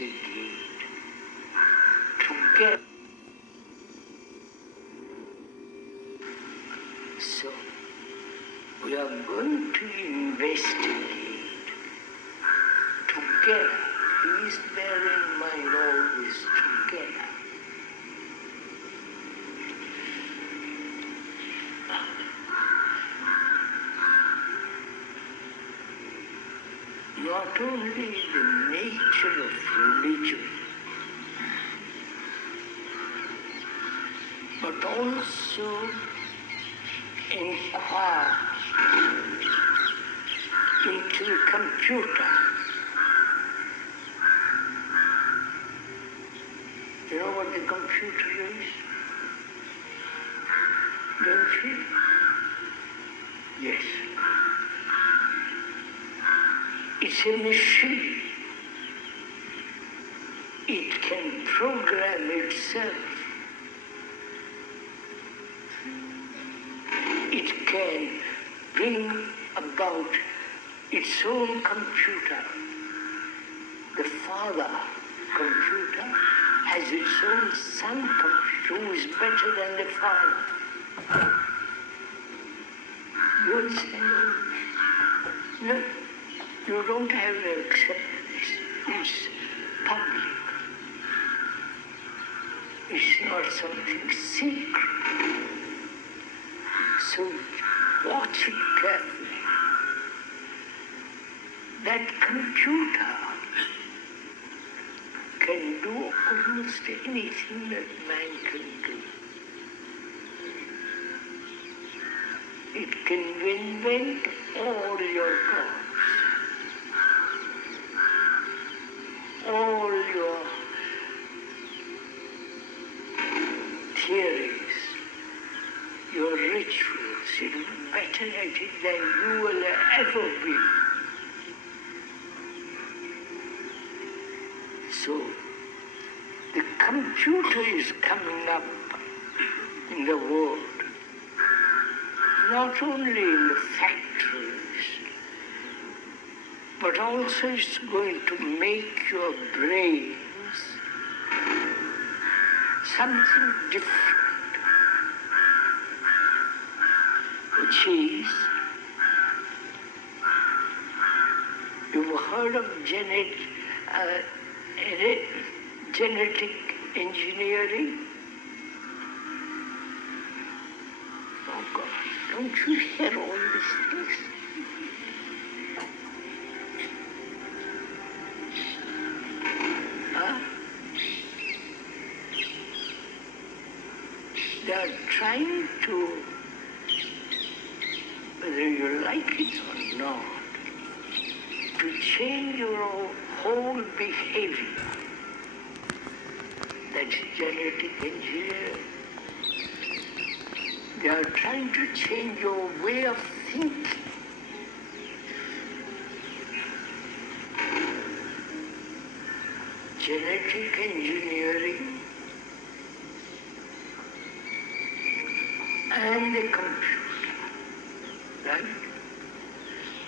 investigate together. So, we are going to investigate together. Please bear in mind always together. Not only the nature of religion, but also inquire into the computer. You know what the computer is? Don't you? Yes. It's a machine. It can program itself. It can bring about its own computer. The father computer has its own son computer who is better than the father. You understand? No, you don't have to accept this. It's public. It's not something secret. So watch it carefully. That computer can do almost anything that man can do. It can invent all your gods, all your theories, your rituals. It will be better at it than you will ever be. So, the computer is coming up in the world, not only in the factories, but also it's going to make your brains something different, which is, you've heard of genetic engineering? Oh God, don't you hear all these things? Huh? They are trying to, whether you like it or not, to change your whole behavior. That's genetic engineering. They are trying to change your way of thinking. Genetic engineering and the computer, right?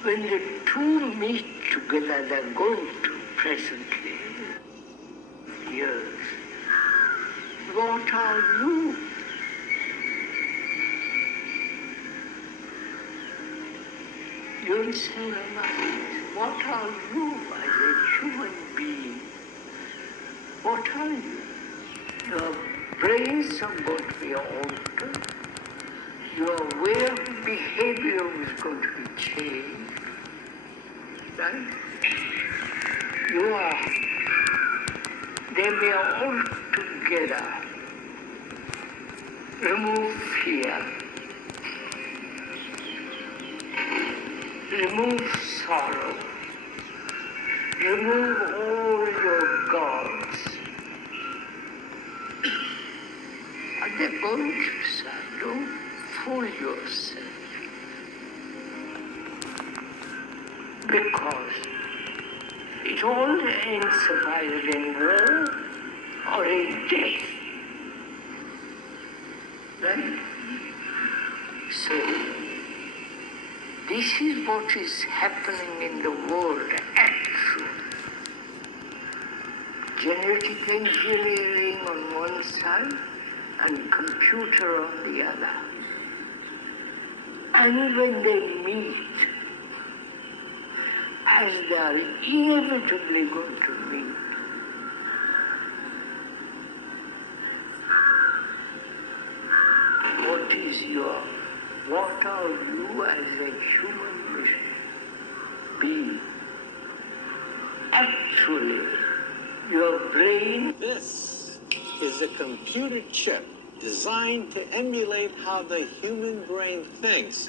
When the two meet together, they're going to presently, years. What are you? You understand what are you as a human being? What are you? Your brains are going to be altered. Your way of behavior is going to be changed. Right? They may all together remove fear, remove sorrow, remove all your gods. And they're going to say, don't fool yourself. Because it all ends either in war or in death. Right? So, this is what is happening in the world, actually. genetic engineering on one side and computer on the other. And when they meet, as they are inevitably going to meet, what are you as a human being? Actually, your brain. This is a computer chip designed to emulate how the human brain thinks,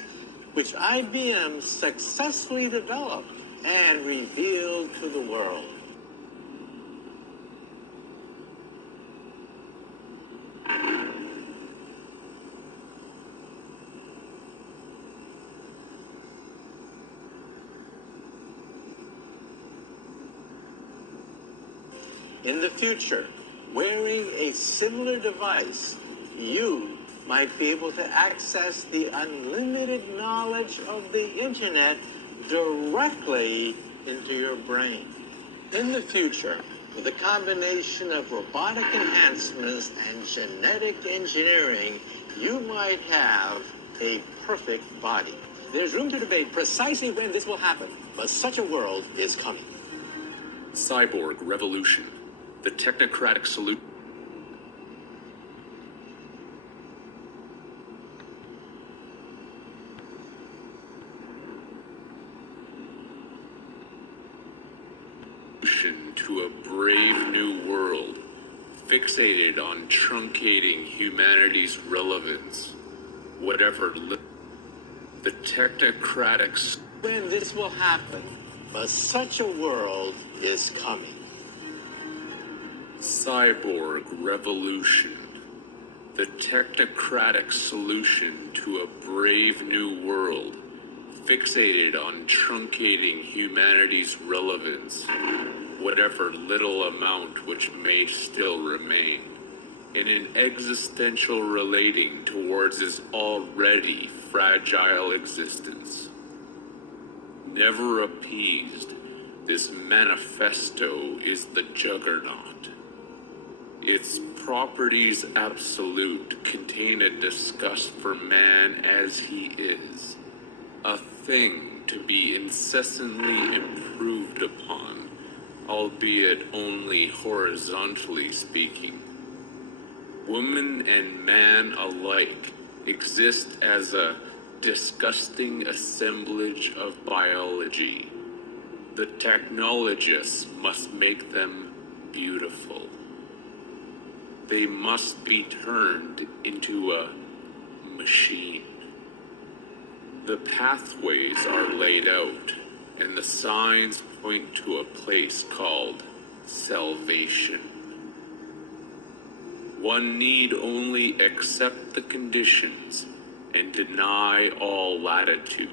which IBM successfully developed and revealed to the world. In the future, wearing a similar device, you might be able to access the unlimited knowledge of the internet directly into your brain. In the future, with a combination of robotic enhancements and genetic engineering, you might have a perfect body. There's room to debate precisely when this will happen, but such a world is coming. Cyborg Revolution, the technocratic solution to a brave new world, fixated on truncating humanity's relevance, whatever the technocratics. When this will happen, but such a world is coming. Cyborg Revolution, the technocratic solution to a brave new world, fixated on truncating humanity's relevance, whatever little amount which may still remain, in an existential relating towards his already fragile existence. Never appeased, this manifesto is the juggernaut. Its properties absolute contain a disgust for man as he is, a thing to be incessantly improved upon, albeit only horizontally speaking. Woman and man alike exist as a disgusting assemblage of biology. The technologists must make them beautiful. They must be turned into a machine. The pathways are laid out, and the signs point to a place called salvation. One need only accept the conditions and deny all latitude.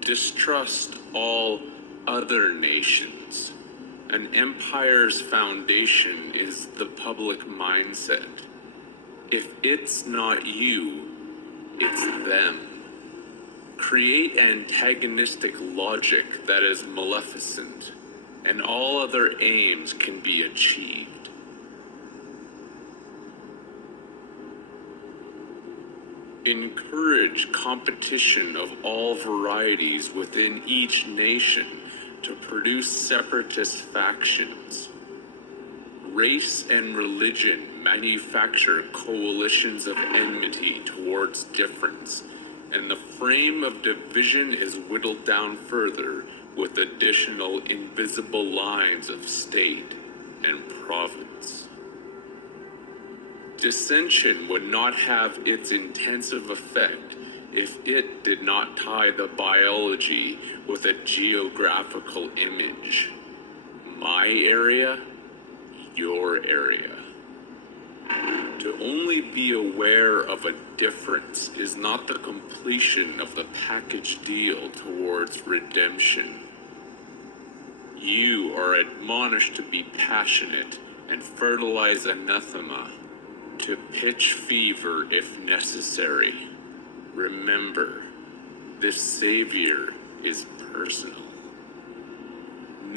Distrust all other nations. An empire's foundation is the public mindset. If it's not you, it's them. Create antagonistic logic that is maleficent, and all other aims can be achieved. Encourage competition of all varieties within each nation to produce separatist factions. Race and religion manufacture coalitions of enmity towards difference, and the frame of division is whittled down further with additional invisible lines of state and province. Dissension would not have its intensive effect if it did not tie the biology with a geographical image. My area, your area. To only be aware of a difference is not the completion of the package deal towards redemption. You are admonished to be passionate and fertilize anathema, to pitch fever if necessary. Remember, this savior is personal.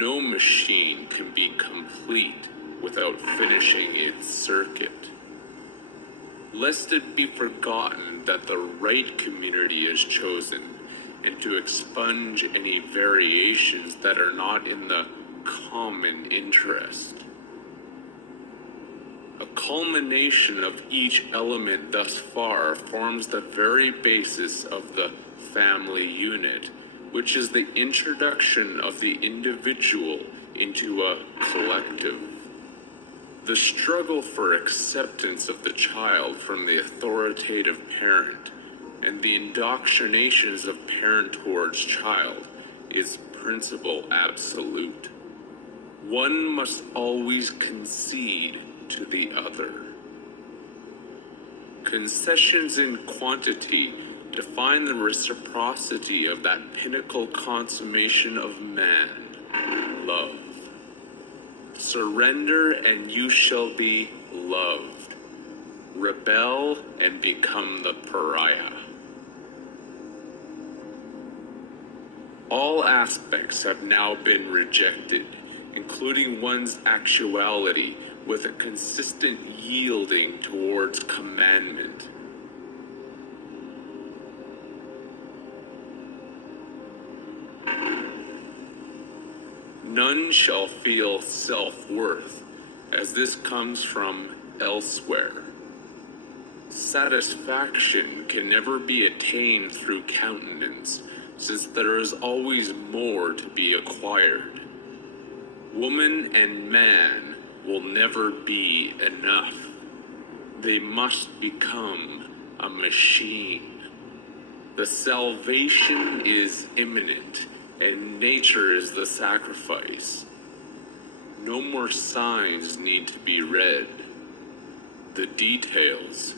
No machine can be complete without finishing its circuit. Lest it be forgotten that the right community is chosen, and to expunge any variations that are not in the common interest. A culmination of each element thus far forms the very basis of the family unit, which is the introduction of the individual into a collective. The struggle for acceptance of the child from the authoritative parent and the indoctrinations of parent towards child is principle absolute. One must always concede to the other. Concessions in quantity define the reciprocity of that pinnacle consummation of man, love. Surrender and you shall be loved. Rebel and become the pariah. All aspects have now been rejected, including one's actuality, with a consistent yielding towards commandment. None shall feel self-worth, as this comes from elsewhere. Satisfaction can never be attained through countenance, since there is always more to be acquired. Woman and man will never be enough. They must become a machine. The salvation is imminent, and nature is the sacrifice. No more signs need to be read. The details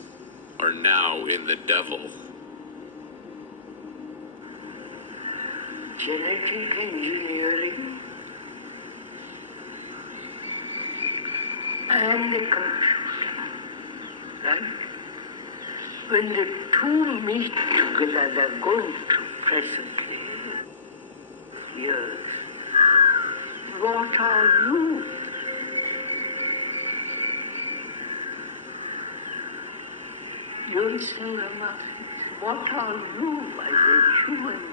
are now in the devil. Genetic engineering and the computer, right? When the two meet together, they're going to presently, years. What are you? You'll say, what are you as a human